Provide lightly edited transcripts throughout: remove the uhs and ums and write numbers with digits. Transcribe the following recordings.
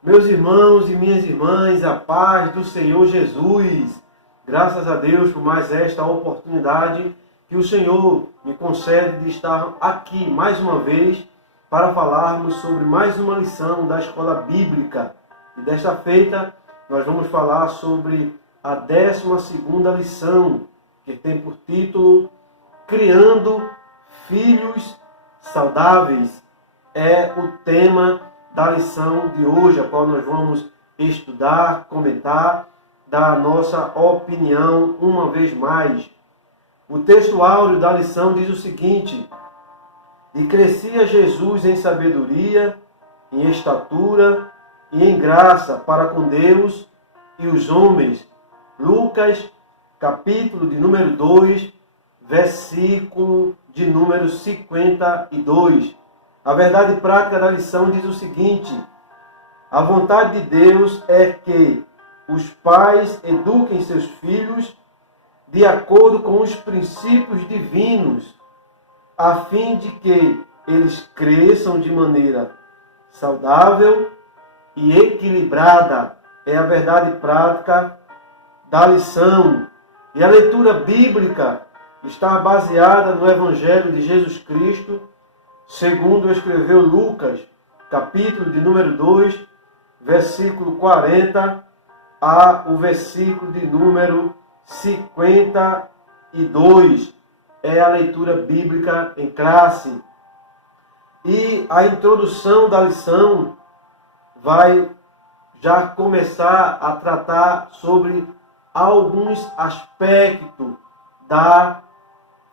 Meus irmãos e minhas irmãs, a paz do Senhor Jesus. Graças a Deus por mais esta oportunidade que o Senhor me concede de estar aqui mais uma vez para falarmos sobre mais uma lição da Escola Bíblica. E desta feita nós vamos falar sobre a 12ª lição, que tem por título Criando Filhos Saudáveis. É o tema da lição de hoje, a qual nós vamos estudar, comentar, dar a nossa opinião uma vez mais. O texto áureo da lição diz o seguinte: E crescia Jesus em sabedoria, em estatura e em graça para com Deus e os homens. Lucas, capítulo de número 2, versículo de número 52. A verdade prática da lição diz o seguinte: a vontade de Deus é que os pais eduquem seus filhos de acordo com os princípios divinos, a fim de que eles cresçam de maneira saudável e equilibrada. É a verdade prática da lição. E a leitura bíblica está baseada no Evangelho de Jesus Cristo, segundo escreveu Lucas, capítulo de número 2, versículo 40 a o versículo de número 52. É a leitura bíblica em classe. E a introdução da lição vai já começar a tratar sobre alguns aspectos da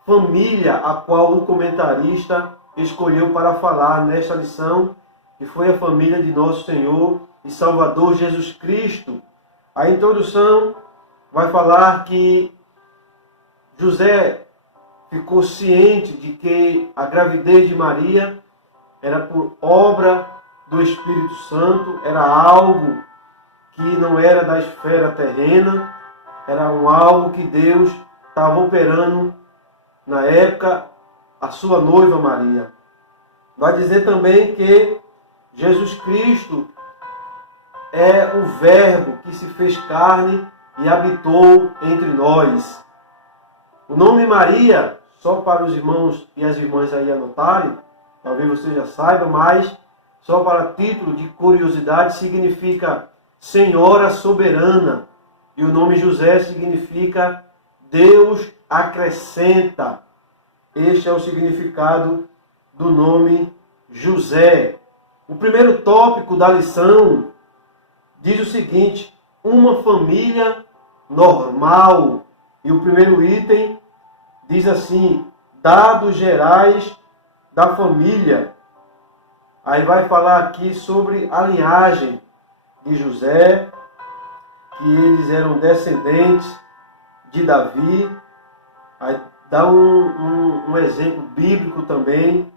família a qual o comentarista escolheu para falar nesta lição, que foi a família de nosso Senhor e Salvador Jesus Cristo. A introdução vai falar que José ficou ciente de que a gravidez de Maria era por obra do Espírito Santo, era algo que não era da esfera terrena, era algo que Deus estava operando na época, a sua noiva Maria. Vai dizer também que Jesus Cristo é o Verbo que se fez carne e habitou entre nós. O nome Maria, só para os irmãos e as irmãs aí anotarem, talvez você já saiba, mas só para título de curiosidade, significa Senhora Soberana. E o nome José significa Deus acrescenta. Este é o significado do nome José. O primeiro tópico da lição diz o seguinte: uma família normal. E o primeiro item diz assim: dados gerais da família. Aí vai falar aqui sobre a linhagem de José, que eles eram descendentes de Davi. Aí dá um exemplo bíblico também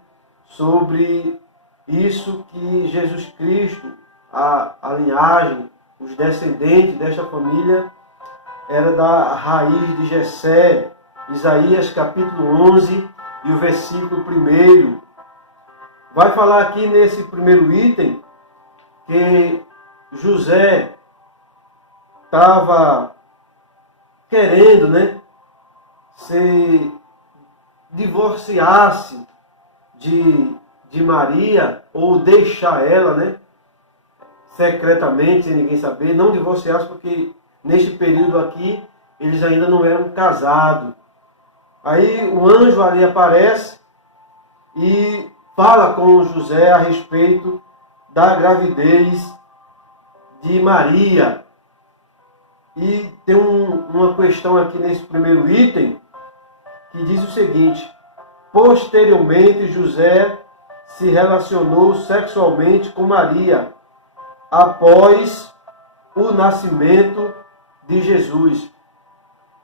sobre isso, que Jesus Cristo, a linhagem, os descendentes desta família, era da raiz de Jessé. Isaías capítulo 11 e o versículo 1. Vai falar aqui nesse primeiro item que José estava querendo, se divorciasse de Maria, ou deixar ela, secretamente, sem ninguém saber, não divorciasse, porque neste período aqui eles ainda não eram casados. Aí o anjo ali aparece e fala com José a respeito da gravidez de Maria. E tem uma questão aqui nesse primeiro item que diz o seguinte: posteriormente José se relacionou sexualmente com Maria após o nascimento de Jesus.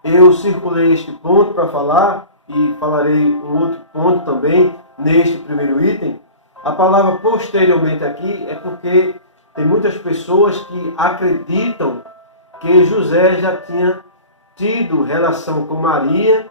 Eu circulei este ponto para falar, e falarei um outro ponto também neste primeiro item. A palavra posteriormente aqui é porque tem muitas pessoas que acreditam que José já tinha tido relação com Maria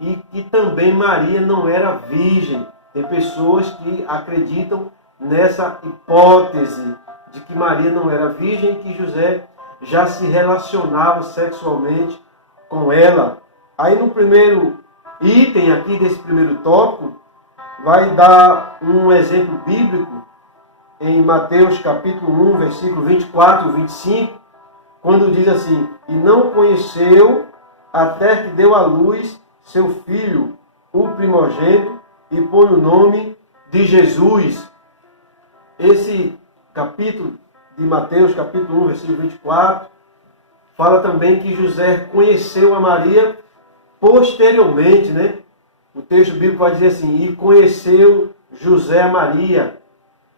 e que também Maria não era virgem. Tem pessoas que acreditam nessa hipótese de que Maria não era virgem e que José já se relacionava sexualmente com ela. Aí no primeiro item aqui desse primeiro tópico, vai dar um exemplo bíblico em Mateus capítulo 1, versículo 24 e 25, quando diz assim: e não conheceu até que deu à luz seu filho, o primogênito, e pôs o nome de Jesus. Esse capítulo de Mateus, capítulo 1, versículo 24, fala também que José conheceu a Maria posteriormente, né? O texto bíblico vai dizer assim: e conheceu José a Maria.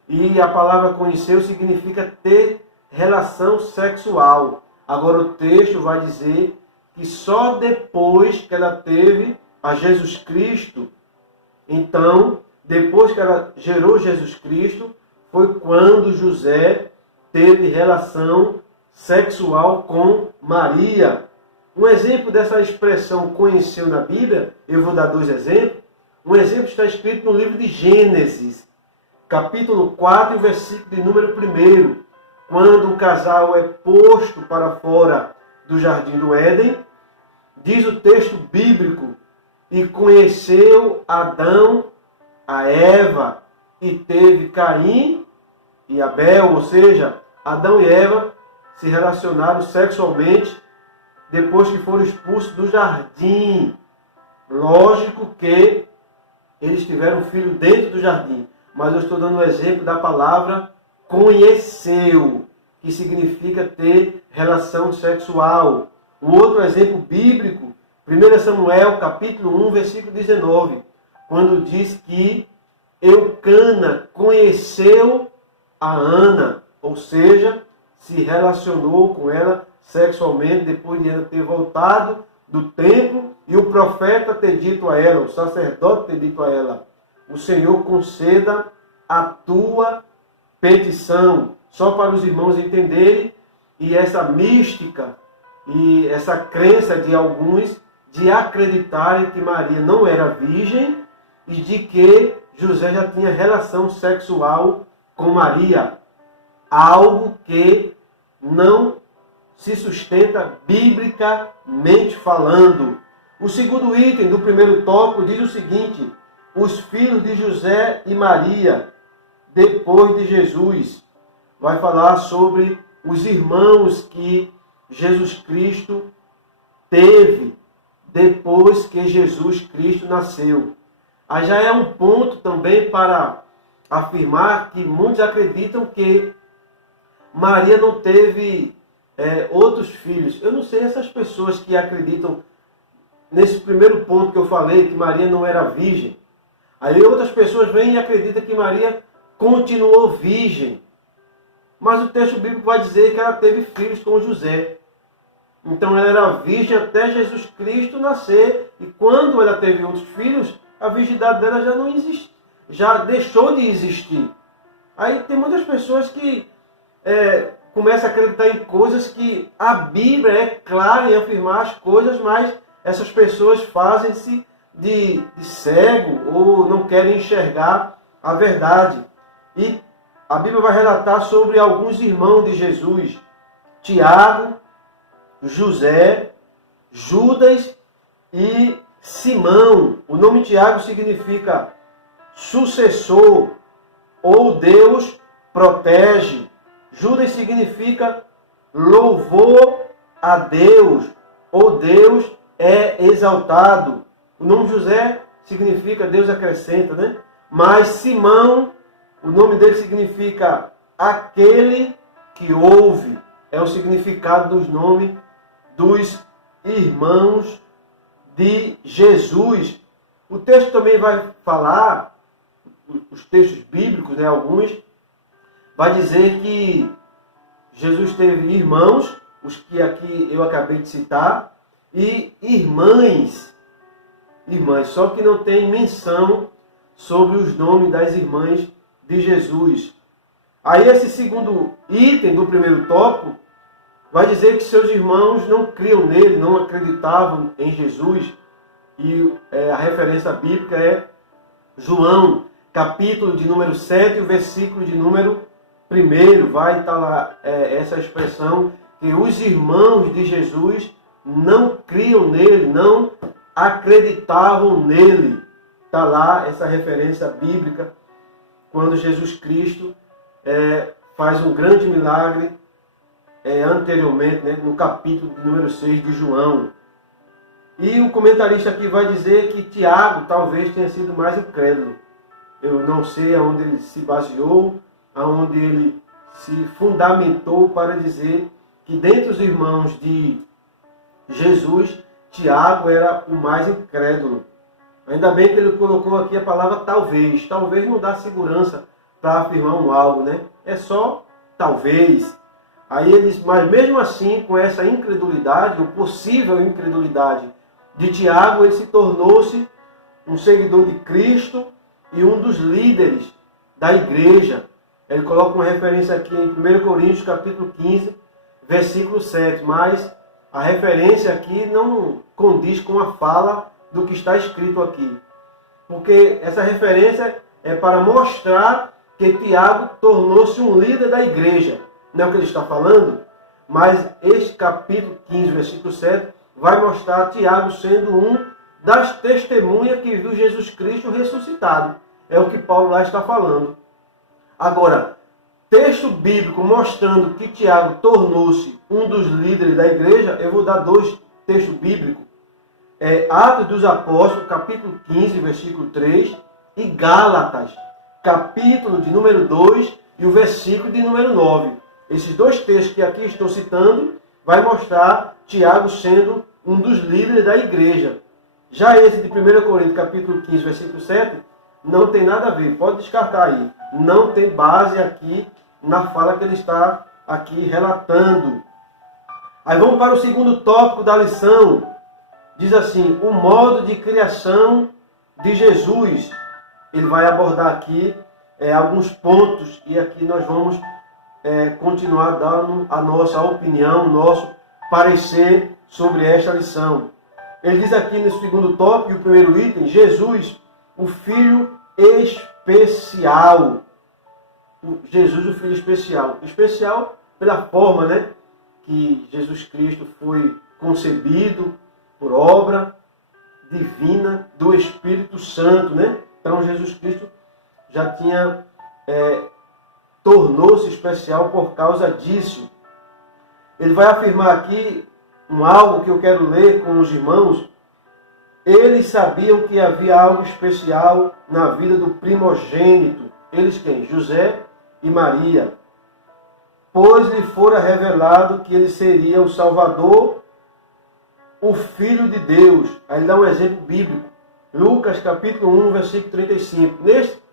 E a palavra conheceu significa ter relação sexual. Agora o texto vai dizer que só depois que ela teve a Jesus Cristo, então, depois que ela gerou Jesus Cristo, foi quando José teve relação sexual com Maria. Um exemplo dessa expressão conheceu na Bíblia, eu vou dar 2 exemplos. Um exemplo está escrito no livro de Gênesis, capítulo 4, versículo de número 1, quando o casal é posto para fora do jardim do Éden. Diz o texto bíblico: e conheceu Adão a Eva, e teve Caim e Abel, ou seja, Adão e Eva se relacionaram sexualmente depois que foram expulsos do jardim. Lógico que eles tiveram filho dentro do jardim, mas eu estou dando o exemplo da palavra conheceu, que significa ter relação sexual. Um outro exemplo bíblico, 1 Samuel, capítulo 1, versículo 19, quando diz que Eucana conheceu a Ana, ou seja, se relacionou com ela sexualmente depois de ela ter voltado do templo e o profeta ter dito a ela, o sacerdote ter dito a ela: o Senhor conceda a tua petição. Só para os irmãos entenderem, e essa mística e essa crença de alguns de acreditarem que Maria não era virgem e de que José já tinha relação sexual com Maria. Algo que não se sustenta biblicamente falando. O segundo item do primeiro tópico diz o seguinte: os filhos de José e Maria, depois de Jesus. Vai falar sobre os irmãos que Jesus Cristo teve depois que Jesus Cristo nasceu. Aí já é um ponto também para afirmar que muitos acreditam que Maria não teve outros filhos. Eu não sei essas pessoas que acreditam nesse primeiro ponto que eu falei, que Maria não era virgem. Aí outras pessoas vêm e acreditam que Maria continuou virgem. Mas o texto bíblico vai dizer que ela teve filhos com José. Então ela era virgem até Jesus Cristo nascer. E quando ela teve outros filhos, a virgindade dela já não existe, já deixou de existir. Aí tem muitas pessoas que começam a acreditar em coisas que a Bíblia é clara em afirmar as coisas, mas essas pessoas fazem-se de cego ou não querem enxergar a verdade. E a Bíblia vai relatar sobre alguns irmãos de Jesus: Tiago, José, Judas e Simão. O nome Tiago significa sucessor ou Deus protege. Judas significa louvor a Deus ou Deus é exaltado. O nome José significa Deus acrescenta, né? Mas Simão, o nome dele significa aquele que ouve. É o significado dos nomes dos irmãos de Jesus. O texto também vai falar, os textos bíblicos, né, alguns, vai dizer que Jesus teve irmãos, os que aqui eu acabei de citar, e irmãs, só que não tem menção sobre os nomes das irmãs de Jesus. Aí esse segundo item do primeiro tópico vai dizer que seus irmãos não criam nele, não acreditavam em Jesus. E a referência bíblica é João, capítulo de número 7, o versículo de número 1. Vai estar lá essa expressão que os irmãos de Jesus não criam nele, não acreditavam nele. Está lá essa referência bíblica, quando Jesus Cristo faz um grande milagre anteriormente, né, no capítulo de número 6 de João. E o comentarista aqui vai dizer que Tiago talvez tenha sido mais incrédulo. Eu não sei aonde ele se baseou, aonde ele se fundamentou para dizer que dentre os irmãos de Jesus, Tiago era o mais incrédulo. Ainda bem que ele colocou aqui a palavra talvez. Talvez não dá segurança para afirmar um algo, né? É só talvez. Aí eles, mas mesmo assim, com essa incredulidade, ou possível incredulidade de Tiago, ele se tornou-se um seguidor de Cristo e um dos líderes da igreja. Ele coloca uma referência aqui em 1 Coríntios, capítulo 15, versículo 7. Mas a referência aqui não condiz com a fala do que está escrito aqui. Porque essa referência é para mostrar que Tiago tornou-se um líder da igreja. Não é o que ele está falando, mas este capítulo 15, versículo 7, vai mostrar Tiago sendo um das testemunhas que viu Jesus Cristo ressuscitado. É o que Paulo lá está falando. Agora, texto bíblico mostrando que Tiago tornou-se um dos líderes da igreja, eu vou dar dois textos bíblicos. Atos dos Apóstolos, capítulo 15, versículo 3, e Gálatas, capítulo de número 2 e o versículo de número 9. Esses dois textos que aqui estou citando vai mostrar Tiago sendo um dos líderes da igreja. Já esse de 1 Coríntios, capítulo 15, versículo 7, não tem nada a ver, pode descartar aí. Não tem base aqui na fala que ele está aqui relatando. Aí vamos para o segundo tópico da lição. Diz assim, o modo de criação de Jesus. Ele vai abordar aqui alguns pontos e aqui nós vamos continuar dando a nossa opinião, o nosso parecer sobre esta lição. Ele diz aqui no segundo tópico, o primeiro item, Jesus, o Filho especial. Jesus, o Filho especial. Especial pela forma, né, que Jesus Cristo foi concebido por obra divina do Espírito Santo, né? Então Jesus Cristo já tinha tornou-se especial por causa disso. Ele vai afirmar aqui algo que eu quero ler com os irmãos. Eles sabiam que havia algo especial na vida do primogênito. Eles quem? José e Maria. Pois lhe fora revelado que ele seria o Salvador, o Filho de Deus. Aí ele dá um exemplo bíblico. Lucas capítulo 1, versículo 35. Neste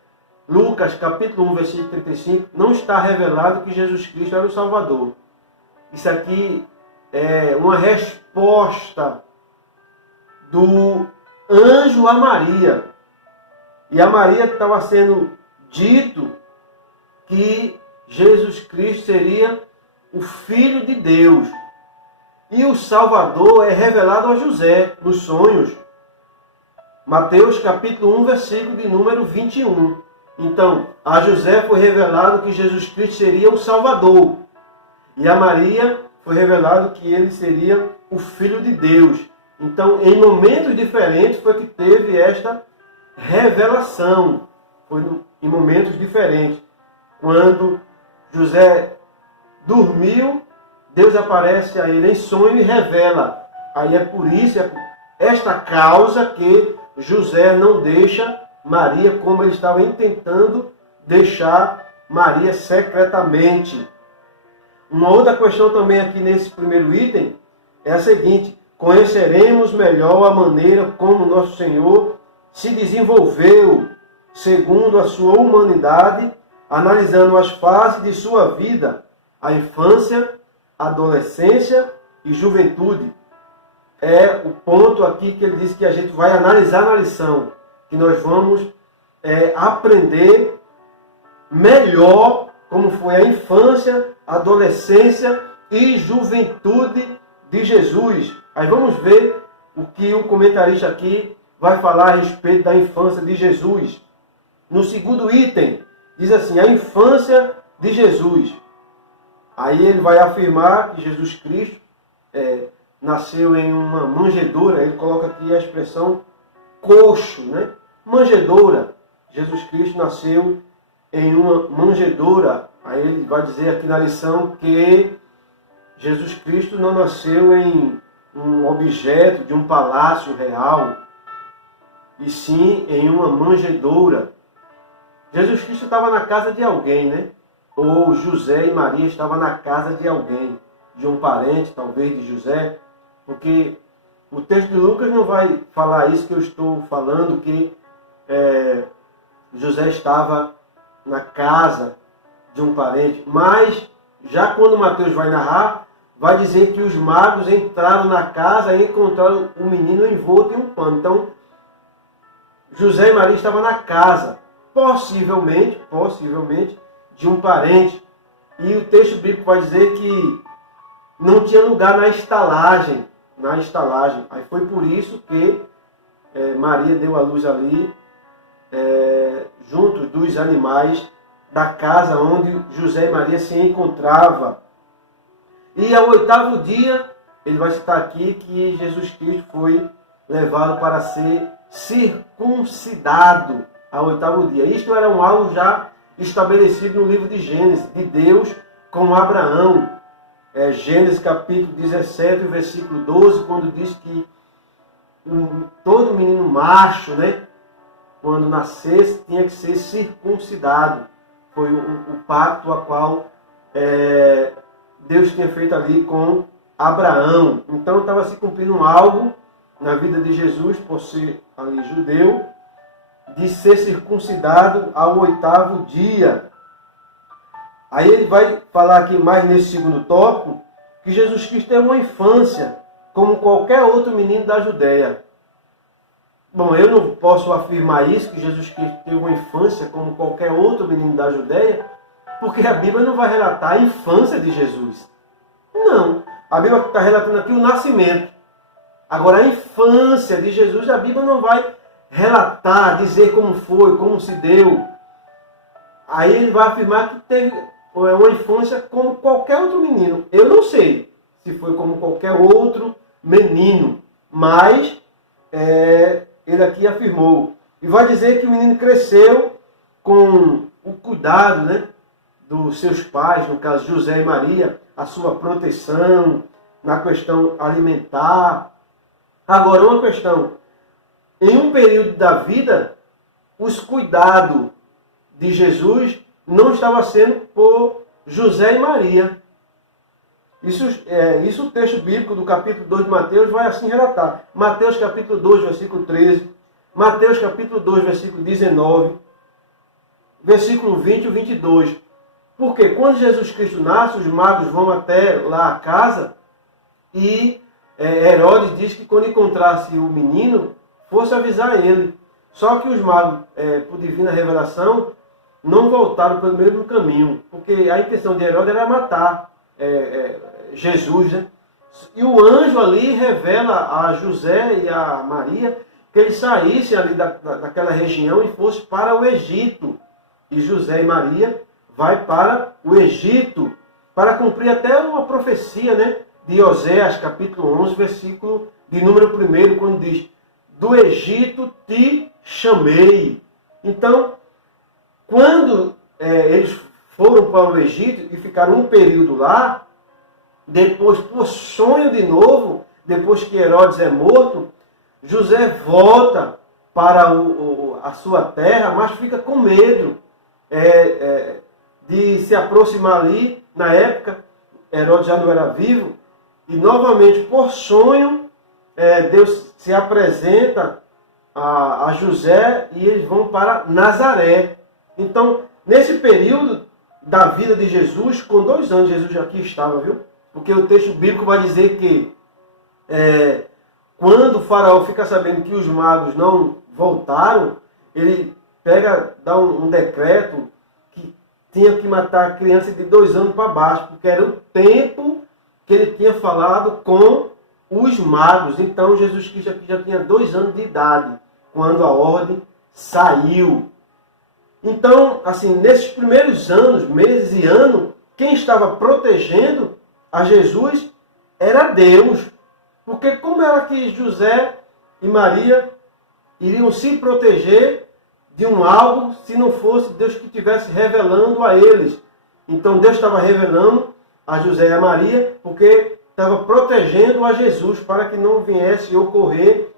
Lucas capítulo 1, versículo 35, não está revelado que Jesus Cristo era o Salvador. Isso aqui é uma resposta do anjo a Maria. E a Maria estava sendo dito que Jesus Cristo seria o Filho de Deus. E o Salvador é revelado a José nos sonhos. Mateus capítulo 1, versículo de número 21. Então, a José foi revelado que Jesus Cristo seria o Salvador. E a Maria foi revelado que ele seria o Filho de Deus. Então, em momentos diferentes foi que teve esta revelação. Foi em momentos diferentes. Quando José dormiu, Deus aparece a ele em sonho e revela. Aí é por isso, esta causa que José não deixa Maria como ele estava intentando deixar Maria secretamente. Uma outra questão também aqui nesse primeiro item é a seguinte: conheceremos melhor a maneira como nosso Senhor se desenvolveu segundo a sua humanidade, analisando as fases de sua vida, a infância, adolescência e juventude. É o ponto aqui que ele diz que a gente vai analisar na lição, que nós vamos aprender melhor como foi a infância, adolescência e juventude de Jesus. Aí vamos ver o que o comentarista aqui vai falar a respeito da infância de Jesus. No segundo item, diz assim, a infância de Jesus. Aí ele vai afirmar que Jesus Cristo nasceu em uma manjedoura, ele coloca aqui a expressão coxo, né? Manjedoura. Jesus Cristo nasceu em uma manjedoura. Aí ele vai dizer aqui na lição que Jesus Cristo não nasceu em um objeto de um palácio real, e sim em uma manjedoura. Jesus Cristo estava na casa de alguém, né? Ou José e Maria estavam na casa de alguém, de um parente, talvez de José, porque o texto de Lucas não vai falar isso que eu estou falando, que José estava na casa de um parente, mas já quando Mateus vai narrar, vai dizer que os magos entraram na casa e encontraram o menino envolto em um pano. Então, José e Maria estavam na casa, possivelmente, de um parente. E o texto bíblico vai dizer que não tinha lugar na estalagem. Aí foi por isso que Maria deu à luz ali, junto dos animais da casa onde José e Maria se encontravam. E ao 8º dia, ele vai citar aqui que Jesus Cristo foi levado para ser circuncidado ao 8º dia. Isto era algo já estabelecido no livro de Gênesis, de Deus com Abraão. Gênesis capítulo 17, versículo 12, quando diz que todo menino macho, né, quando nascesse, tinha que ser circuncidado. Foi o pacto a qual Deus tinha feito ali com Abraão. Então estava se cumprindo algo na vida de Jesus, por ser ali judeu, de ser circuncidado ao 8º dia. Aí ele vai falar aqui mais nesse segundo tópico, que Jesus Cristo teve uma infância, como qualquer outro menino da Judéia. Bom, eu não posso afirmar isso, que Jesus Cristo teve uma infância como qualquer outro menino da Judéia, porque a Bíblia não vai relatar a infância de Jesus. Não. A Bíblia está relatando aqui o nascimento. Agora, a infância de Jesus, a Bíblia não vai relatar, dizer como foi, como se deu. Aí ele vai afirmar que teve uma infância como qualquer outro menino. Eu não sei se foi como qualquer outro menino, mas ele aqui afirmou. E vai dizer que o menino cresceu com o cuidado, né, dos seus pais, no caso José e Maria, a sua proteção na questão alimentar. Agora, uma questão. Em um período da vida, os cuidados de Jesus não estavam sendo por José e Maria. Isso o texto bíblico do capítulo 2 de Mateus vai assim relatar. Mateus capítulo 2, versículo 13. Mateus capítulo 2, versículo 19. Versículo 20 e 22. Porque quando Jesus Cristo nasce, os magos vão até lá a casa e Herodes diz que quando encontrasse o menino, fosse avisar ele. Só que os magos, por divina revelação, não voltaram pelo mesmo caminho, porque a intenção de Herodes era matar Jesus, né? E o anjo ali revela a José e a Maria que eles saíssem ali daquela região e fossem para o Egito. E José e Maria vai para o Egito, para cumprir até uma profecia, né, de Oséias, capítulo 11, versículo de número 1, quando diz: do Egito te chamei. Então, quando eles foram para o Egito e ficaram um período lá, depois, por sonho de novo, depois que Herodes é morto, José volta para a sua terra, mas fica com medo de se aproximar ali. Na época, Herodes já não era vivo, e novamente, por sonho, Deus se apresenta a José e eles vão para Nazaré. Então, nesse período da vida de Jesus, com 2 anos, Jesus aqui estava, viu? Porque o texto bíblico vai dizer que quando o faraó fica sabendo que os magos não voltaram, ele dá um decreto que tinha que matar crianças de 2 anos para baixo, porque era o tempo que ele tinha falado com os magos. Então Jesus Cristo aqui já tinha 2 anos de idade quando a ordem saiu. Então, assim, nesses primeiros anos, meses e anos, quem estava protegendo a Jesus era Deus. Porque como era que José e Maria iriam se proteger de um algo se não fosse Deus que estivesse revelando a eles? Então Deus estava revelando a José e a Maria porque estava protegendo a Jesus para que não viesse ocorrer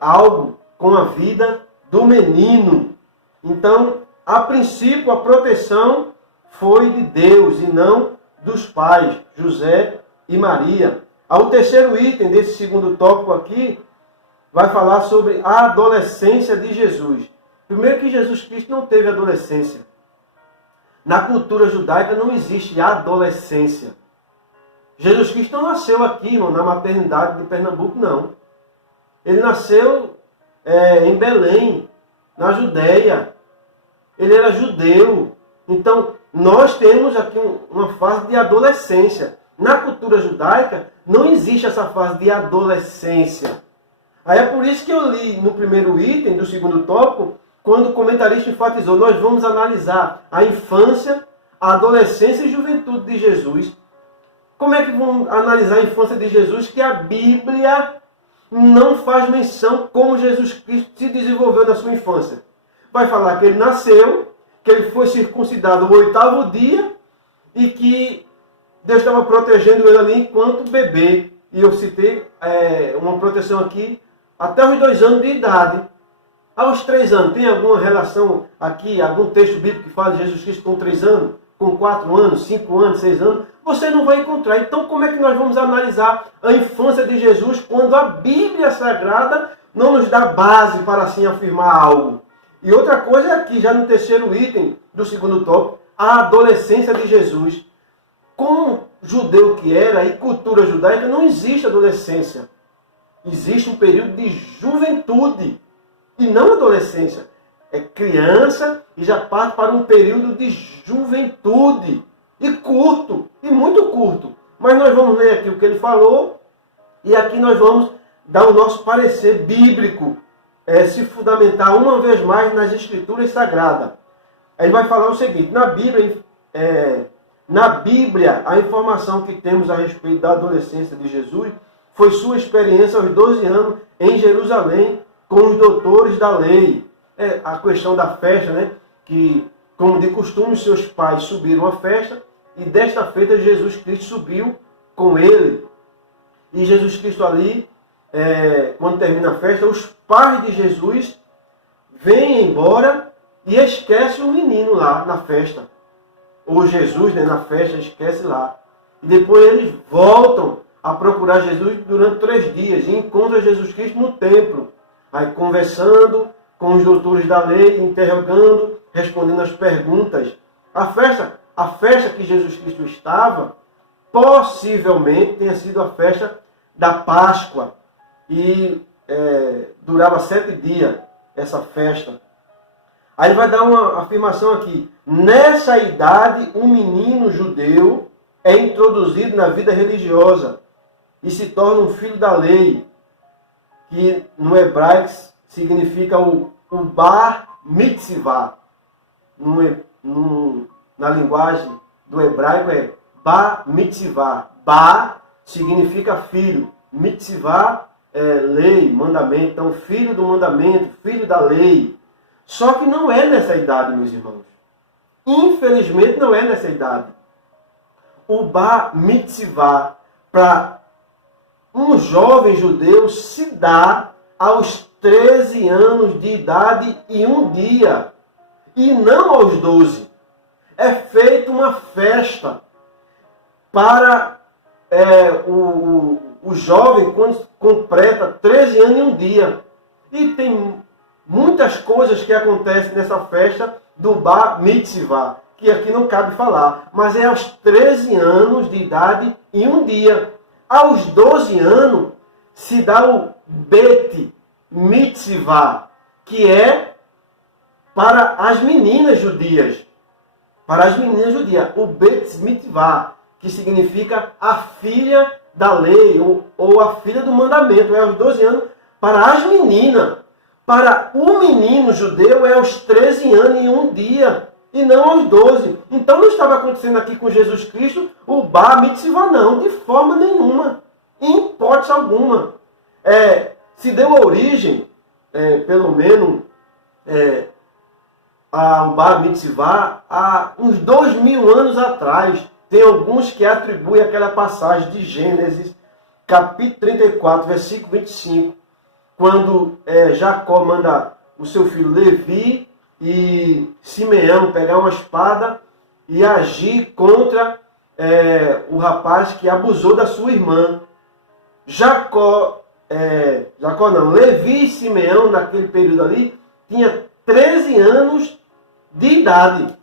algo com a vida do menino. Então, a princípio, a proteção foi de Deus e não dos pais, José e Maria. O terceiro item desse segundo tópico aqui vai falar sobre a adolescência de Jesus. Primeiro que Jesus Cristo não teve adolescência. Na cultura judaica não existe adolescência. Jesus Cristo não nasceu aqui, irmão, na maternidade de Pernambuco, não. Ele nasceu em Belém, na Judéia. Ele era judeu. Então, nós temos aqui uma fase de adolescência. Na cultura judaica, não existe essa fase de adolescência. Aí é por isso que eu li no primeiro item do segundo tópico, quando o comentarista enfatizou, nós vamos analisar a infância, a adolescência e juventude de Jesus. Como é que vamos analisar a infância de Jesus que a Bíblia não faz menção como Jesus Cristo se desenvolveu na sua infância? Vai falar que ele nasceu, que ele foi circuncidado no 8º dia e que Deus estava protegendo ele ali enquanto bebê. E eu citei uma proteção aqui até os 2 anos de idade. Aos 3 anos, tem alguma relação aqui, algum texto bíblico que fala de Jesus Cristo com 3 anos, com 4 anos, 5 anos, 6 anos? Você não vai encontrar. Então, como é que nós vamos analisar a infância de Jesus quando a Bíblia Sagrada não nos dá base para assim afirmar algo? E outra coisa é aqui, já no terceiro item do segundo tópico, a adolescência de Jesus. Como judeu que era e cultura judaica, não existe adolescência. Existe um período de juventude e não adolescência. É criança e já parte para um período de juventude. E curto, e muito curto. Mas nós vamos ler aqui o que ele falou e aqui nós vamos dar o nosso parecer bíblico, se fundamentar uma vez mais nas Escrituras Sagradas. Aí vai falar o seguinte, na Bíblia, a informação que temos a respeito da adolescência de Jesus foi sua experiência aos 12 anos em Jerusalém com os doutores da lei. A questão da festa, né? Que, como de costume, seus pais subiram à festa e desta feita Jesus Cristo subiu com ele. E Jesus Cristo ali, quando termina a festa, os pais de Jesus vêm embora e esquecem o menino lá na festa. Ou Jesus, né, na festa, esquece lá. E depois eles voltam a procurar Jesus durante 3 dias e encontram Jesus Cristo no templo. Aí conversando com os doutores da lei, interrogando, respondendo as perguntas. A festa que Jesus Cristo estava, possivelmente tenha sido a festa da Páscoa. E durava 7 dias essa festa. Aí ele vai dar uma afirmação aqui. Nessa idade, um menino judeu é introduzido na vida religiosa e se torna um filho da lei, que no hebraico significa o bar mitzvah. Na linguagem do hebraico é bar mitzvah. Bar significa filho. Mitzvah é lei, mandamento. Então, filho do mandamento, filho da lei. Só que não é nessa idade, meus irmãos. Infelizmente, não é nessa idade. O bar mitzvah, para um jovem judeu, se dá aos 13 anos de idade e 1 dia. E não aos 12. É feita uma festa para o jovem quando completa 13 anos e 1 dia. E tem muitas coisas que acontecem nessa festa do bar mitzvah, que aqui não cabe falar, mas é aos 13 anos de idade e 1 dia. Aos 12 anos se dá o bet mitzvah, que é para as meninas judias. Para as meninas judias, o bet mitzvah, que significa a filha da lei, ou a filha do mandamento, é aos 12 anos para as meninas. Para o menino judeu é aos 13 anos e um dia, e não aos 12. Então não estava acontecendo aqui com Jesus Cristo o Bar Mitzvah, não, de forma nenhuma, em hipótese alguma. Se deu origem, pelo menos, ao Bar Mitzvah há uns 2000 anos atrás. Tem alguns que atribuem aquela passagem de Gênesis, capítulo 34, versículo 25, quando Jacó manda o seu filho Levi e Simeão pegar uma espada e agir contra o rapaz que abusou da sua irmã. Levi e Simeão, naquele período ali, tinha 13 anos de idade.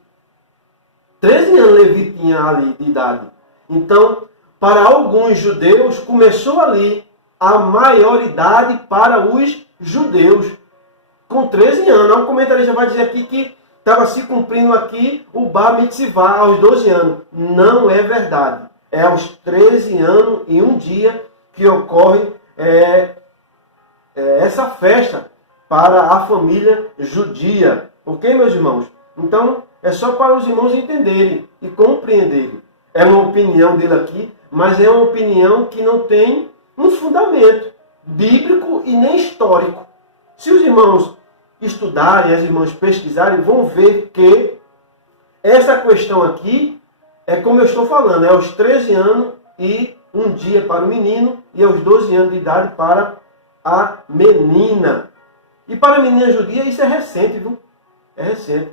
13 anos Levi tinha ali de idade. Então, para alguns judeus, começou ali a maioridade para os judeus. Com 13 anos. O comentarista vai dizer aqui que estava se cumprindo aqui o Bar Mitzvah aos 12 anos. Não é verdade. É aos 13 anos e um dia que ocorre essa festa para a família judia. Ok, meus irmãos? Então, é só para os irmãos entenderem e compreenderem. É uma opinião dele aqui, mas é uma opinião que não tem um fundamento bíblico e nem histórico. Se os irmãos estudarem, as irmãs pesquisarem, vão ver que essa questão aqui é como eu estou falando, é aos 13 anos e um dia para o menino e aos 12 anos de idade para a menina. E para a menina judia isso é recente, viu? É recente.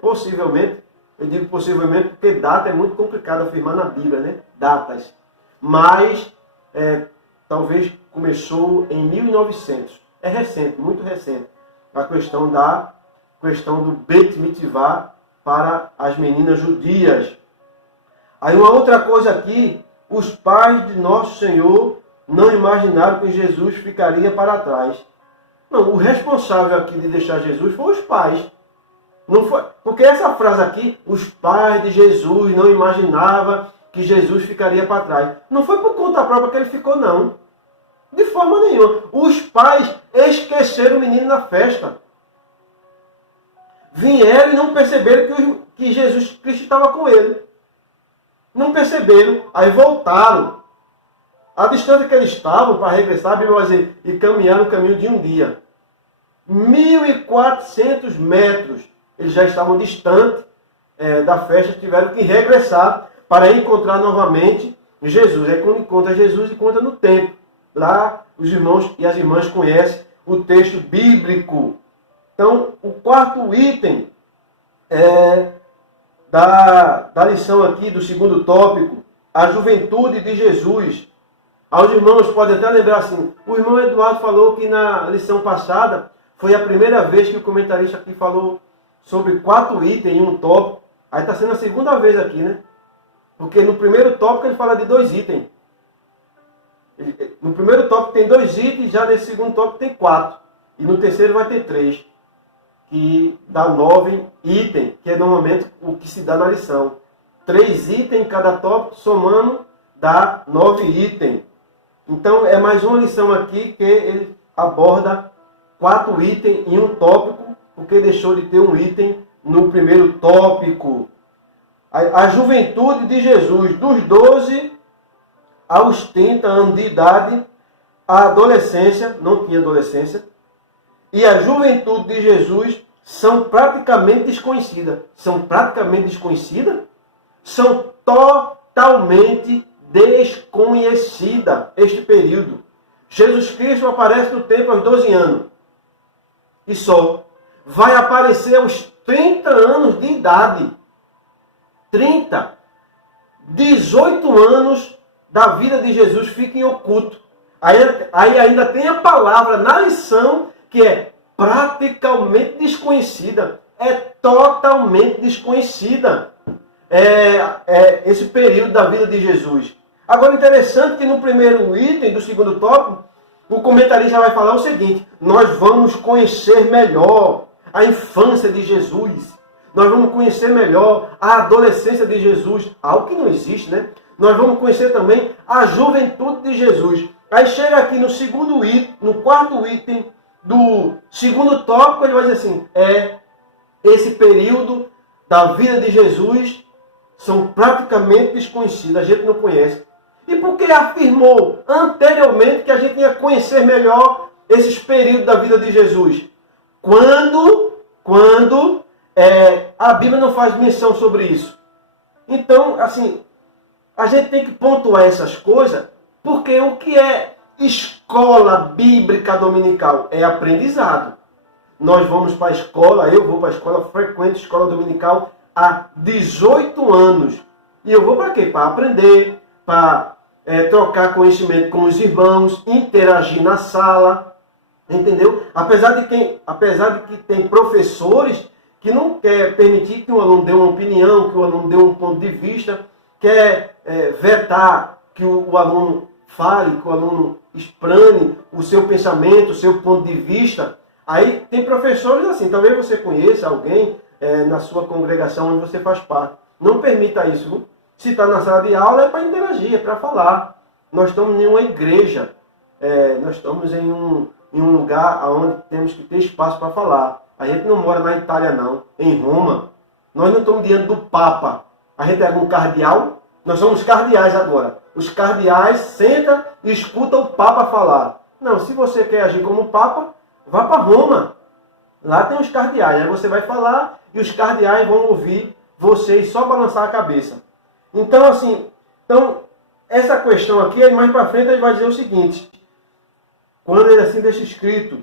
Possivelmente, eu digo possivelmente porque data é muito complicado afirmar na Bíblia, né? Datas. Mas talvez começou em 1900. É recente, muito recente. A questão do Beit Mitzvah para as meninas judias. Aí uma outra coisa aqui, os pais de nosso Senhor não imaginaram que Jesus ficaria para trás. Não, o responsável aqui de deixar Jesus foi os pais. Não foi, porque essa frase aqui, os pais de Jesus não imaginavam que Jesus ficaria para trás. Não foi por conta própria que ele ficou, não. De forma nenhuma. Os pais esqueceram o menino na festa. Vieram e não perceberam que Jesus Cristo estava com ele. Não perceberam. Aí voltaram. A distância que eles estavam para regressar, a Bíblia vai dizer, e caminharam o caminho de um dia. 1.400 metros. Eles já estavam distantes da festa, tiveram que regressar para encontrar novamente Jesus. Aí quando encontra Jesus, encontra no templo. Lá os irmãos e as irmãs conhecem o texto bíblico. Então, o quarto item da lição aqui, do segundo tópico, a juventude de Jesus. Aos irmãos podem até lembrar assim, o irmão Eduardo falou que na lição passada foi a primeira vez que o comentarista aqui falou sobre 4 itens em um tópico. Aí está sendo a segunda vez aqui, né? Porque no primeiro tópico ele fala de 2 itens. No primeiro tópico tem 2 itens, já nesse segundo tópico tem 4. E no terceiro vai ter 3. Que dá 9 itens, que é normalmente o que se dá na lição. 3 itens em cada tópico, somando, dá 9 itens. Então é mais uma lição aqui que ele aborda 4 itens em um tópico, porque deixou de ter um item no primeiro tópico. A juventude de Jesus, dos 12 aos 30 anos de idade, a adolescência, não tinha adolescência, e a juventude de Jesus são praticamente desconhecidas. São praticamente desconhecidas? São totalmente desconhecidas este período. Jesus Cristo aparece no templo aos 12 anos. E só. Vai aparecer aos 30 anos de idade. 30. 18 anos da vida de Jesus fica em oculto. Aí ainda tem a palavra na lição que é praticamente desconhecida. É totalmente desconhecida. Esse período da vida de Jesus. Agora, interessante que no primeiro item do segundo tópico, o comentarista vai falar o seguinte: nós vamos conhecer melhor a infância de Jesus. Nós vamos conhecer melhor a adolescência de Jesus. Algo que não existe, né? nós vamos conhecer também a juventude de Jesus. Aí chega aqui no segundo item, no quarto item do segundo tópico, ele vai dizer assim, esse período da vida de Jesus são praticamente desconhecidos, a gente não conhece. E por que afirmou anteriormente que a gente ia conhecer melhor esses períodos da vida de Jesus? Quando a Bíblia não faz menção sobre isso. Então, assim, a gente tem que pontuar essas coisas, porque o que é escola bíblica dominical? É aprendizado. Nós vamos para a escola, eu vou para a escola, frequento escola dominical há 18 anos. E eu vou para quê? Para aprender, para trocar conhecimento com os irmãos, interagir na sala, entendeu? Apesar de que tem professores que não quer permitir que o aluno dê uma opinião, que o aluno dê um ponto de vista, quer vetar que o aluno fale, que o aluno explane o seu pensamento, o seu ponto de vista. Aí tem professores assim, talvez você conheça alguém na sua congregação onde você faz parte. Não permita isso, viu? Se está na sala de aula é para interagir, é para falar. Nós estamos em uma igreja, nós estamos em um lugar onde temos que ter espaço para falar. A gente não mora na Itália não, em Roma. Nós não estamos diante do Papa. A gente é algum cardeal? Nós somos cardeais agora. Os cardeais sentam e escutam o Papa falar. Não, se você quer agir como Papa, vá para Roma. Lá tem os cardeais. Aí você vai falar e os cardeais vão ouvir você e só balançar a cabeça. Então, assim, essa questão aqui, mais para frente, ele vai dizer o seguinte. Quando ele assim deixa escrito,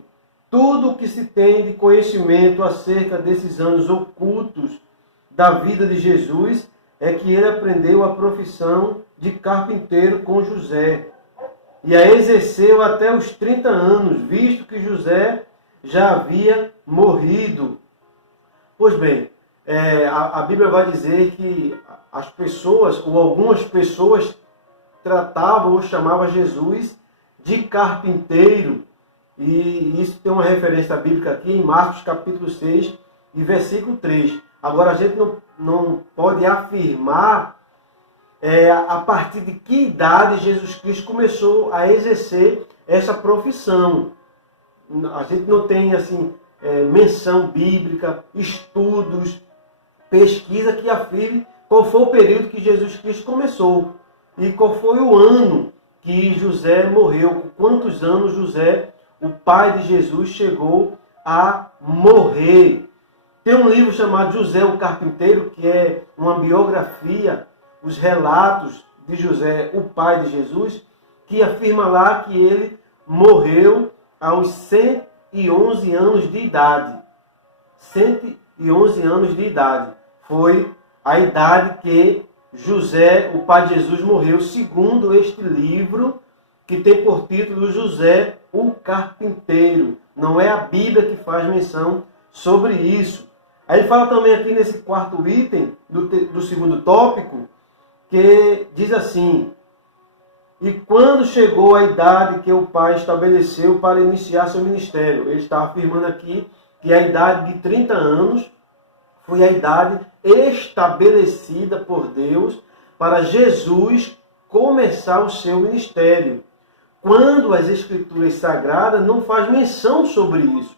tudo o que se tem de conhecimento acerca desses anos ocultos da vida de Jesus é que ele aprendeu a profissão de carpinteiro com José e a exerceu até os 30 anos, visto que José já havia morrido. Pois bem, a Bíblia vai dizer que as pessoas, ou algumas pessoas, tratavam ou chamavam Jesus de carpinteiro. E isso tem uma referência bíblica aqui em Marcos capítulo 6 e versículo 3. Agora a gente não pode afirmar a partir de que idade Jesus Cristo começou a exercer essa profissão. A gente não tem assim menção bíblica, estudos, pesquisa que afirme qual foi o período que Jesus Cristo começou e qual foi o ano que José morreu, quantos anos José, o pai de Jesus, chegou a morrer. Tem um livro chamado José o Carpinteiro, que é uma biografia, os relatos de José, o pai de Jesus, que afirma lá que ele morreu aos 111 anos de idade. 111 anos de idade. Foi a idade que José, o pai de Jesus, morreu, segundo este livro, que tem por título José o Carpinteiro. Não é a Bíblia que faz menção sobre isso. Aí ele fala também aqui nesse quarto item do segundo tópico, que diz assim: e quando chegou a idade que o pai estabeleceu para iniciar seu ministério. Ele está afirmando aqui que a idade de 30 anos foi a idade estabelecida por Deus para Jesus começar o seu ministério. Quando as Escrituras Sagradas não faz menção sobre isso.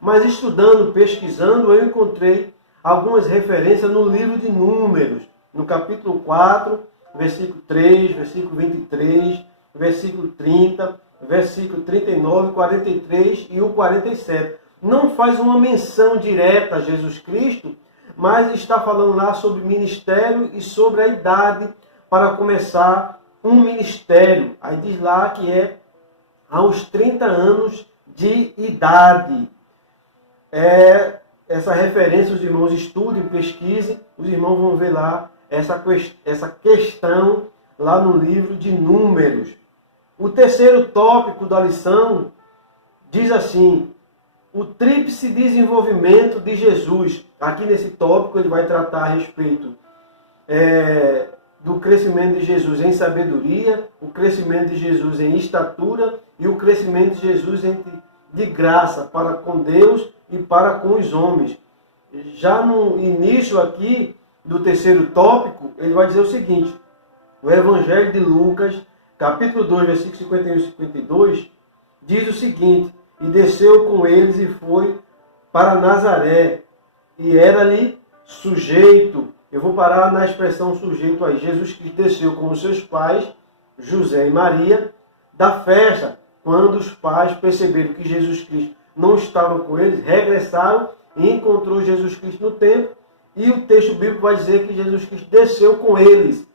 Mas estudando, pesquisando, eu encontrei algumas referências no livro de Números, no capítulo 4, versículo 3, versículo 23, versículo 30, versículo 39, 43 e o 47. Não faz uma menção direta a Jesus Cristo, mas está falando lá sobre ministério e sobre a idade para começar um ministério. Aí diz lá que é aos 30 anos de idade. Essa referência os irmãos estudem, pesquisem, os irmãos vão ver lá essa questão lá no livro de Números. O terceiro tópico da lição diz assim: o tríplice desenvolvimento de Jesus. Aqui nesse tópico ele vai tratar a respeito do crescimento de Jesus em sabedoria, o crescimento de Jesus em estatura e o crescimento de Jesus de graça para com Deus e para com os homens. Já no início aqui do terceiro tópico, ele vai dizer o seguinte: O Evangelho de Lucas, capítulo 2, versículos 51 e 52, diz o seguinte: e desceu com eles e foi para Nazaré, e era-lhe sujeito. Eu vou parar na expressão sujeito aí. Jesus Cristo desceu com os seus pais, José e Maria, da festa. Quando os pais perceberam que Jesus Cristo não estava com eles, regressaram e encontrou Jesus Cristo no templo. E o texto bíblico vai dizer que Jesus Cristo desceu com eles.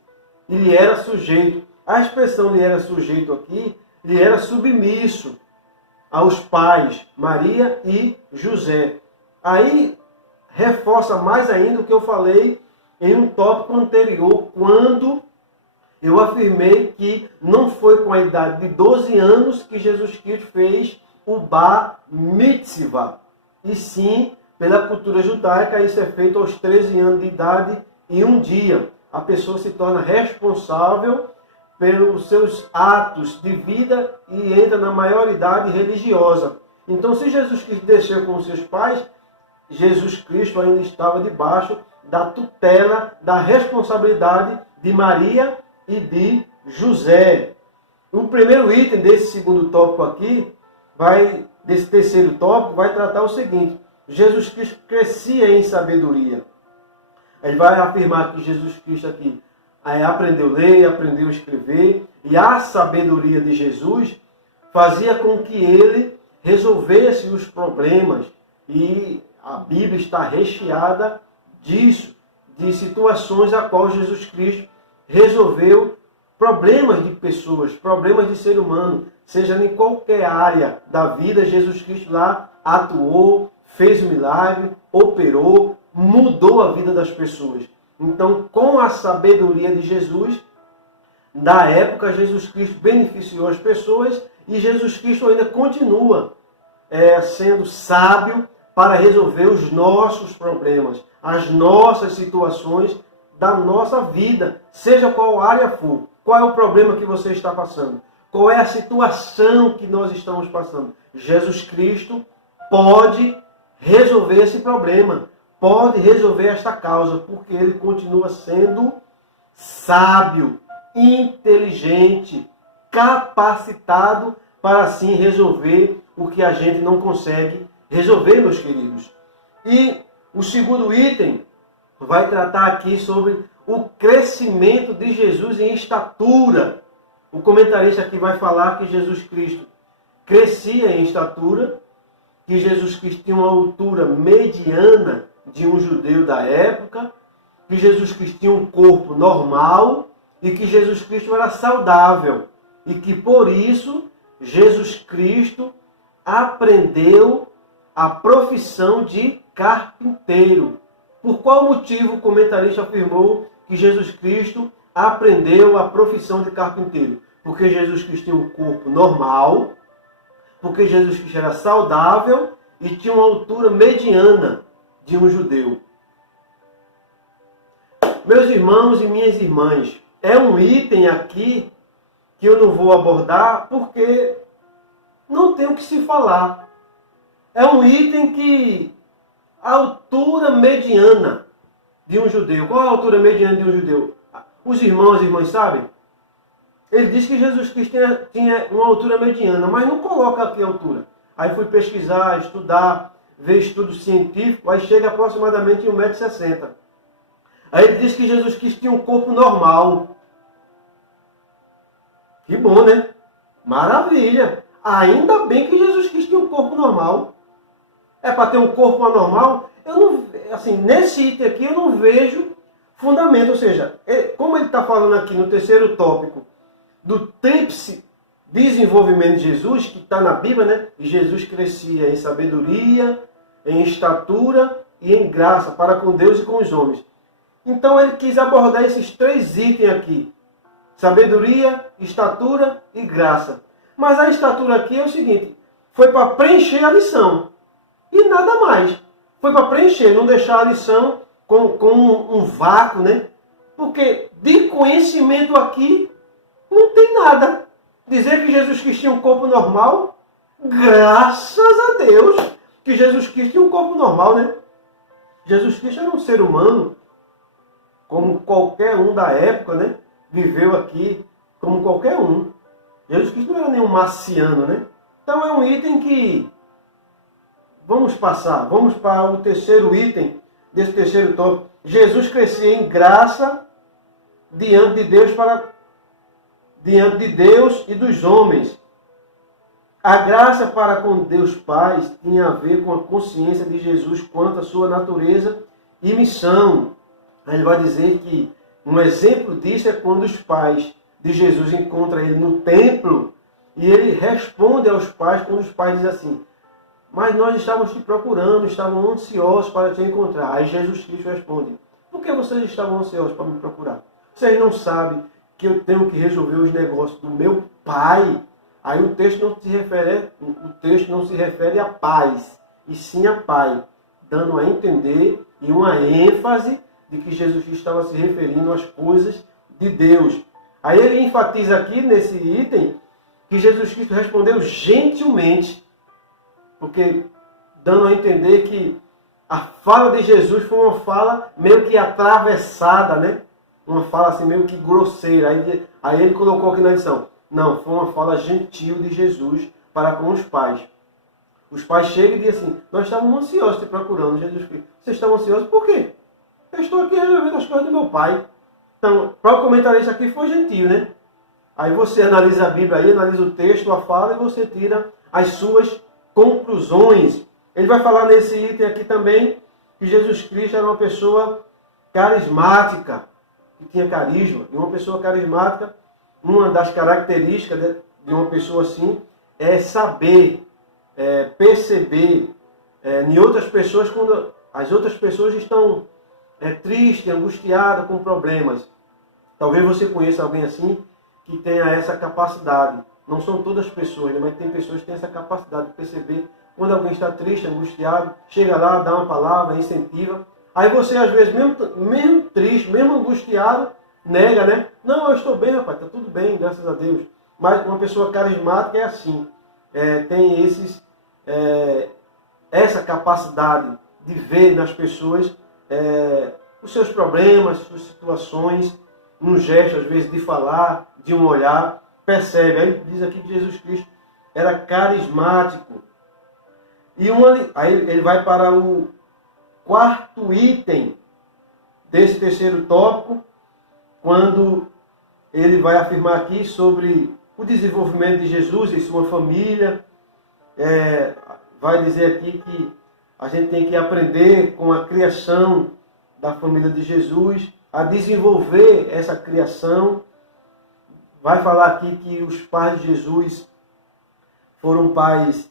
E lhe era sujeito. A expressão lhe era sujeito aqui, lhe era submisso aos pais, Maria e José. Aí reforça mais ainda o que eu falei em um tópico anterior, quando eu afirmei que não foi com a idade de 12 anos que Jesus Cristo fez o Bar Mitzvah, e sim, pela cultura judaica, isso é feito aos 13 anos de idade e um dia. A pessoa se torna responsável pelos seus atos de vida e entra na maioridade religiosa. Então, se Jesus Cristo desceu com os seus pais, Jesus Cristo ainda estava debaixo da tutela, da responsabilidade de Maria e de José. O primeiro item desse segundo tópico aqui, desse terceiro tópico, vai tratar o seguinte: Jesus Cristo crescia em sabedoria. Ele vai afirmar que Jesus Cristo aqui aprendeu a ler, aprendeu a escrever, e a sabedoria de Jesus fazia com que ele resolvesse os problemas. E a Bíblia está recheada disso, de situações a qual Jesus Cristo resolveu problemas de pessoas, problemas de ser humano, seja em qualquer área da vida. Jesus Cristo lá atuou, fez um milagre, operou, mudou a vida das pessoas. Então, com a sabedoria de Jesus, da época, Jesus Cristo beneficiou as pessoas, e Jesus Cristo ainda continua sendo sábio para resolver os nossos problemas, as nossas situações da nossa vida, seja qual área for. Qual é o problema que você está passando? Qual é a situação que nós estamos passando? Jesus Cristo pode resolver esse problema, pode resolver esta causa, porque ele continua sendo sábio, inteligente, capacitado para assim resolver o que a gente não consegue resolver, meus queridos. E o segundo item vai tratar aqui sobre o crescimento de Jesus em estatura. O comentarista aqui vai falar que Jesus Cristo crescia em estatura, que Jesus Cristo tinha uma altura mediana de um judeu da época, que Jesus Cristo tinha um corpo normal e que Jesus Cristo era saudável. E que por isso Jesus Cristo aprendeu a profissão de carpinteiro. Por qual motivo o comentarista afirmou que Jesus Cristo aprendeu a profissão de carpinteiro? Porque Jesus Cristo tinha um corpo normal, porque Jesus Cristo era saudável e tinha uma altura mediana de um judeu. Meus irmãos e minhas irmãs, é um item aqui que eu não vou abordar porque não tem o que se falar. É um item que a altura mediana de um judeu. Qual é a altura mediana de um judeu? Os irmãos e irmãs sabem? Ele diz que Jesus Cristo tinha uma altura mediana, mas não coloca aqui a altura. Aí fui pesquisar, estudar, ver estudo científico, aí chega aproximadamente em 1,60 m. Aí ele diz que Jesus Cristo tinha um corpo normal. Que bom, né? Maravilha! Ainda bem que Jesus Cristo tinha um corpo normal. É para ter um corpo anormal? Eu não, assim, nesse item aqui eu não vejo fundamento. Ou seja, como ele está falando aqui no terceiro tópico do tríplice desenvolvimento de Jesus, que está na Bíblia, né? E Jesus crescia em sabedoria, em estatura e em graça para com Deus e com os homens. Então ele quis abordar esses três itens aqui: sabedoria, estatura e graça. Mas a estatura aqui é o seguinte: foi para preencher a lição. E nada mais. Foi para preencher, não deixar a lição com um vácuo, né? Porque de conhecimento aqui não tem nada. Dizer que Jesus Cristo tinha um corpo normal, graças a Deus que Jesus Cristo tinha um corpo normal, né? Jesus Cristo era um ser humano, como qualquer um da época, né? viveu aqui como qualquer um. Jesus Cristo não era nenhum marciano, né? Então é um item que vamos passar. Vamos para o terceiro item desse terceiro tópico. Jesus crescia em graça diante de Deus e dos homens. A graça para com Deus Pai tinha a ver com a consciência de Jesus quanto à sua natureza e missão. Ele vai dizer que um exemplo disso é quando os pais de Jesus encontram ele no templo e ele responde aos pais quando os pais dizem assim: mas nós estávamos te procurando, estávamos ansiosos para te encontrar. Aí Jesus Cristo responde: por que vocês estavam ansiosos para me procurar? Vocês não sabem que eu tenho que resolver os negócios do meu Pai? Aí o texto não se refere a pais, e sim a Pai, dando a entender e uma ênfase de que Jesus Cristo estava se referindo às coisas de Deus. Aí ele enfatiza aqui nesse item que Jesus Cristo respondeu gentilmente, porque dando a entender que a fala de Jesus foi uma fala meio que atravessada, né? Uma fala assim meio que grosseira. Aí ele colocou aqui na lição: não, foi uma fala gentil de Jesus para com os pais. Os pais chegam e dizem assim: nós estávamos ansiosos te procurando, Jesus Cristo. Vocês estão ansiosos por quê? Eu estou aqui resolvendo as coisas do meu Pai. Então, para o comentarista aqui foi gentil, né? Aí você analisa a Bíblia aí, analisa o texto, a fala, e você tira as suas conclusões. Ele vai falar nesse item aqui também que Jesus Cristo era uma pessoa carismática, que tinha carisma. E uma pessoa carismática, uma das características de uma pessoa assim é saber, perceber em outras pessoas quando as outras pessoas estão tristes, angustiadas, com problemas. Talvez você conheça alguém assim que tenha essa capacidade. Não são todas as pessoas, né? Mas tem pessoas que têm essa capacidade de perceber quando alguém está triste, angustiado, chega lá, dá uma palavra, incentiva. Aí você, às vezes, mesmo triste, mesmo angustiado, nega, né? Não, eu estou bem, rapaz, está tudo bem, graças a Deus. Mas uma pessoa carismática é assim, tem essa capacidade de ver nas pessoas os seus problemas, suas situações, num gesto, às vezes, de falar, de um olhar, percebe. Aí diz aqui que Jesus Cristo era carismático. E aí ele vai para o quarto item desse terceiro tópico, quando ele vai afirmar aqui sobre o desenvolvimento de Jesus e sua família. Vai dizer aqui que a gente tem que aprender com a criação da família de Jesus, a desenvolver essa criação. Vai falar aqui que os pais de Jesus foram pais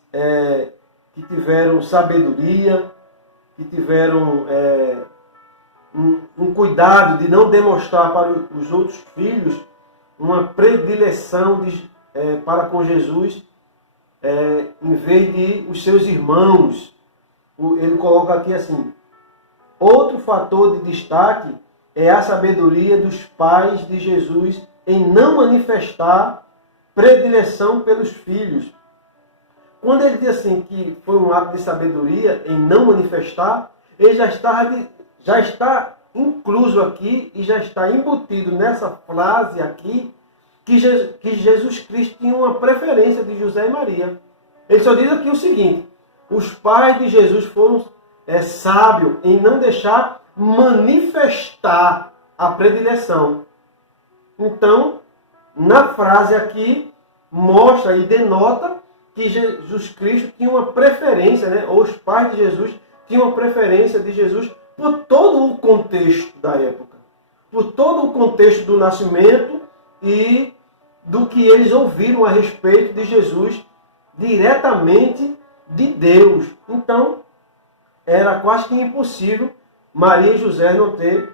que tiveram sabedoria, que tiveram um cuidado de não demonstrar para os outros filhos uma predileção para com Jesus, em vez de os seus irmãos. Ele coloca aqui assim: outro fator de destaque é a sabedoria dos pais de Jesus em não manifestar predileção pelos filhos. Quando ele diz assim que foi um ato de sabedoria em não manifestar, ele já está incluso aqui e já está embutido nessa frase aqui que Jesus Cristo tinha uma preferência de José e Maria. Ele só diz aqui o seguinte: os pais de Jesus foram sábios em não deixar manifestar a predileção. Então, na frase aqui, mostra e denota que Jesus Cristo tinha uma preferência, né? Ou os pais de Jesus tinham uma preferência de Jesus por todo o contexto da época, por todo o contexto do nascimento e do que eles ouviram a respeito de Jesus diretamente de Deus. Então, era quase que impossível Maria e José não ter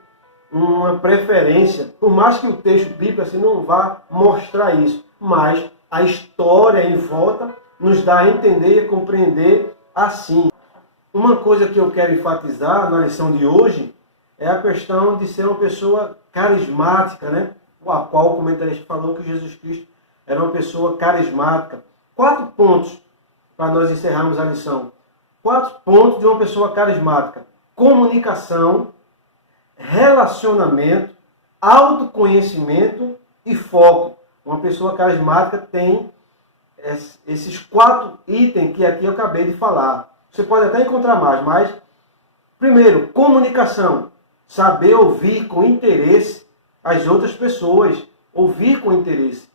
uma preferência, por mais que o texto bíblico assim não vá mostrar isso, mas a história em volta nos dá a entender e a compreender assim. Uma coisa que eu quero enfatizar na lição de hoje é a questão de ser uma pessoa carismática, né? A qual o comentarista falou que Jesus Cristo era uma pessoa carismática. 4 pontos para nós encerrarmos a lição. 4 pontos de uma pessoa carismática: comunicação, relacionamento, autoconhecimento e foco. Uma pessoa carismática tem esses 4 itens que aqui eu acabei de falar. Você pode até encontrar mais, mas primeiro, comunicação. Saber ouvir com interesse as outras pessoas. Ouvir com interesse.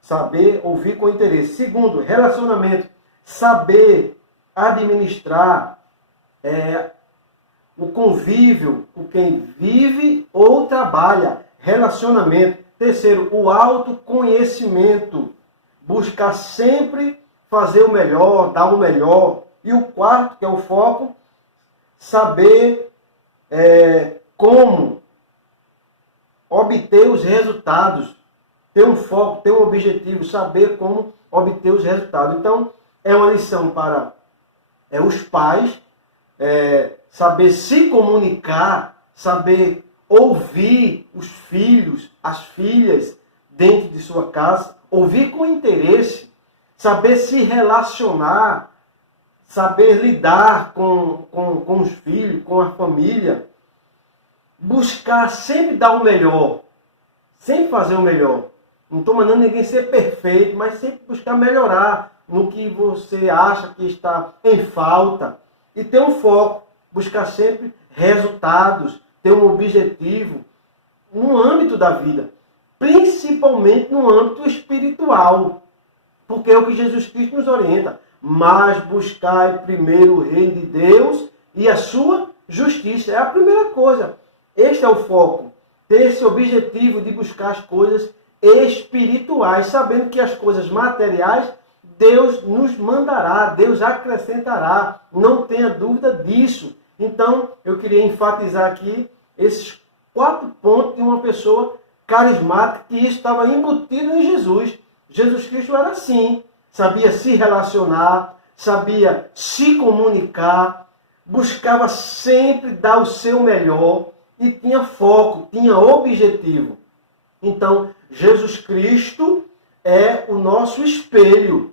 Saber ouvir com interesse. Segundo, relacionamento. Saber administrar o convívio com quem vive ou trabalha. Relacionamento. Terceiro, o autoconhecimento. Buscar sempre fazer o melhor, dar o melhor. E o quarto, que é o foco, saber como obter os resultados. Ter um foco, ter um objetivo, saber como obter os resultados. Então, é uma lição para os pais, saber se comunicar, saber ouvir os filhos, as filhas dentro de sua casa, ouvir com interesse, saber se relacionar, saber lidar com os filhos, com a família, buscar sempre dar o melhor, sempre fazer o melhor. Não estou mandando ninguém ser perfeito, mas sempre buscar melhorar no que você acha que está em falta. E ter um foco, buscar sempre resultados, ter um objetivo no âmbito da vida, principalmente no âmbito espiritual, porque é o que Jesus Cristo nos orienta. Mas buscai primeiro o reino de Deus e a sua justiça. É a primeira coisa. Este é o foco. Ter esse objetivo de buscar as coisas espirituais, sabendo que as coisas materiais Deus nos mandará, Deus acrescentará. Não tenha dúvida disso. Então, eu queria enfatizar aqui esses 4 pontos de uma pessoa carismática, que isso estava embutido em Jesus. Jesus Cristo era assim. Sabia se relacionar, sabia se comunicar, buscava sempre dar o seu melhor e tinha foco, tinha objetivo. Então, Jesus Cristo é o nosso espelho.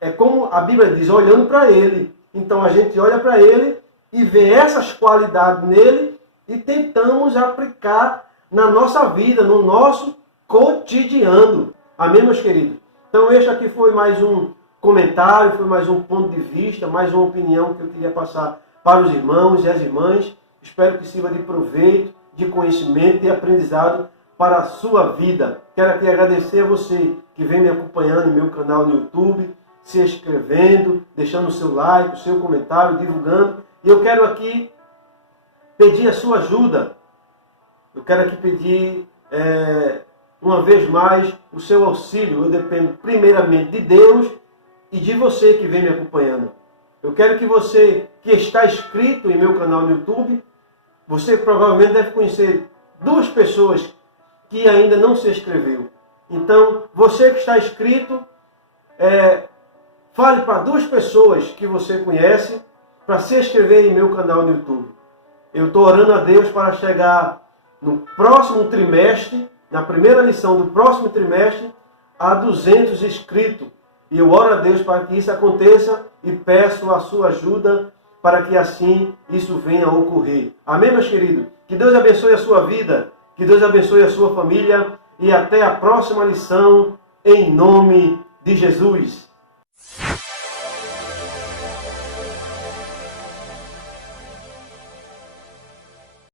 É como a Bíblia diz, olhando para Ele. Então, a gente olha para Ele e vê essas qualidades nele e tentamos aplicar na nossa vida, no nosso cotidiano. Amém, meus queridos? Então, este aqui foi mais um comentário, foi mais um ponto de vista, mais uma opinião que eu queria passar para os irmãos e as irmãs. Espero que sirva de proveito, de conhecimento e aprendizado para a sua vida. Quero aqui agradecer a você que vem me acompanhando no meu canal no YouTube, se inscrevendo, deixando o seu like, o seu comentário, divulgando. E eu quero aqui pedir a sua ajuda. Eu quero aqui pedir, uma vez mais, o seu auxílio. Eu dependo primeiramente de Deus e de você que vem me acompanhando. Eu quero que você que está inscrito em meu canal no YouTube, você provavelmente deve conhecer 2 pessoas que ainda não se inscreveu. Então, você que está inscrito, fale para 2 pessoas que você conhece para se inscrever em meu canal no YouTube. Eu estou orando a Deus para chegar no próximo trimestre, na primeira lição do próximo trimestre, a 200 inscritos. E eu oro a Deus para que isso aconteça e peço a sua ajuda para que assim isso venha a ocorrer. Amém, meus queridos? Que Deus abençoe a sua vida, que Deus abençoe a sua família e até a próxima lição, em nome de Jesus.